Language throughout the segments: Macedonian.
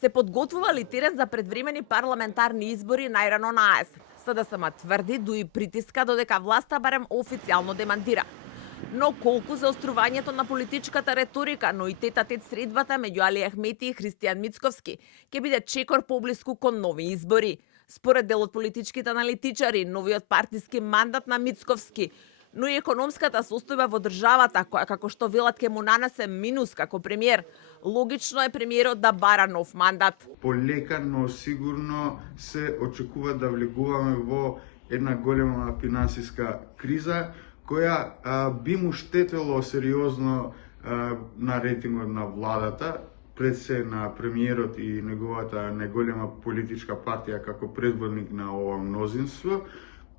Се подготвува ли терен за предвремени парламентарни избори најрано на есен? СДСМ тврди, дуи притиска додека власта барем официјално демантира. Но колку за острувањето на политичката реторика, но и тет-а-тет средбата меѓу Али Ахмети и Христијан Мицковски ќе биде чекор поблиску кон нови избори. Според дел од политичките аналитичари, новиот партиски мандат на Мицковски, но и економската состојба во државата, која како што велат ќе му нанесе минус како премиер, логично е премиерот да бара нов мандат. Полека, но сигурно се очекува да влегуваме во една голема финансиска криза, која би му штетело сериозно на рейтингот на владата, пред се на премиерот и неговата неголема политичка партија како предводник на ова мнозинство,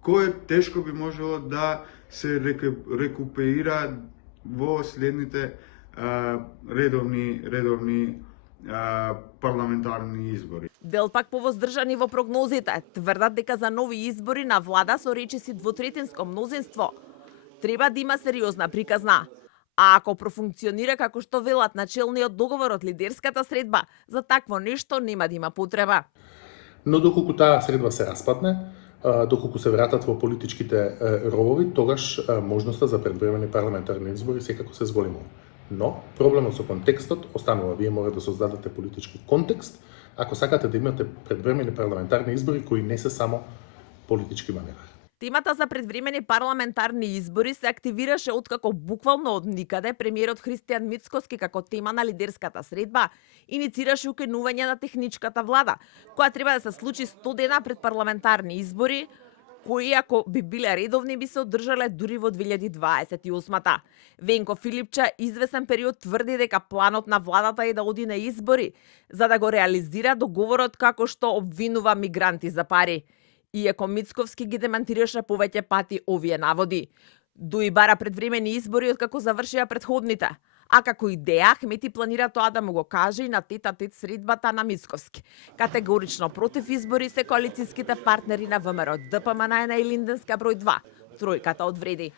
кој тешко би можело да се рекуперира во следните редовни парламентарни избори. Дел пак повоздржани во прогнозите тврдат дека за нови избори на влада со речиси двотретинско мнозинство треба да има сериозна приказна. А ако профункционира како што велат начелниот договор од лидерската средба, за такво нешто нема да има потреба. Но доколку таа средба се распадне, доколку се вратат во политичките ровови, тогаш можноста за предвремени парламентарни избори секако се зголемува. Но проблемот со контекстот останува. Вие мора да создадете политички контекст ако сакате да имате предвремени парламентарни избори кои не се само политички маневри. Темата за предвремени парламентарни избори се активираше откако буквално од никаде премиерот Христијан Мицковски како тема на лидерската средба иницираше укинување на техничката влада, која треба да се случи 100 дена пред парламентарни избори, кои ако би биле редовни би се одржале дури во 2028-та. Венко Филипча извесен период тврди дека планот на владата е да оди на избори, за да го реализира договорот како што обвинува мигранти за пари. Иако Мицковски ги демантираше повеќе пати овие наводи. Дуи бара предвремени избори откако завршија претходните. А како идеја, Ахмети планира тоа да му го каже и на тет-а-тет средбата на Мицковски. Категорично против избори се коалицијските партнери на ВМРО, ДПМН и Линденска број 2, тројката од Вреди.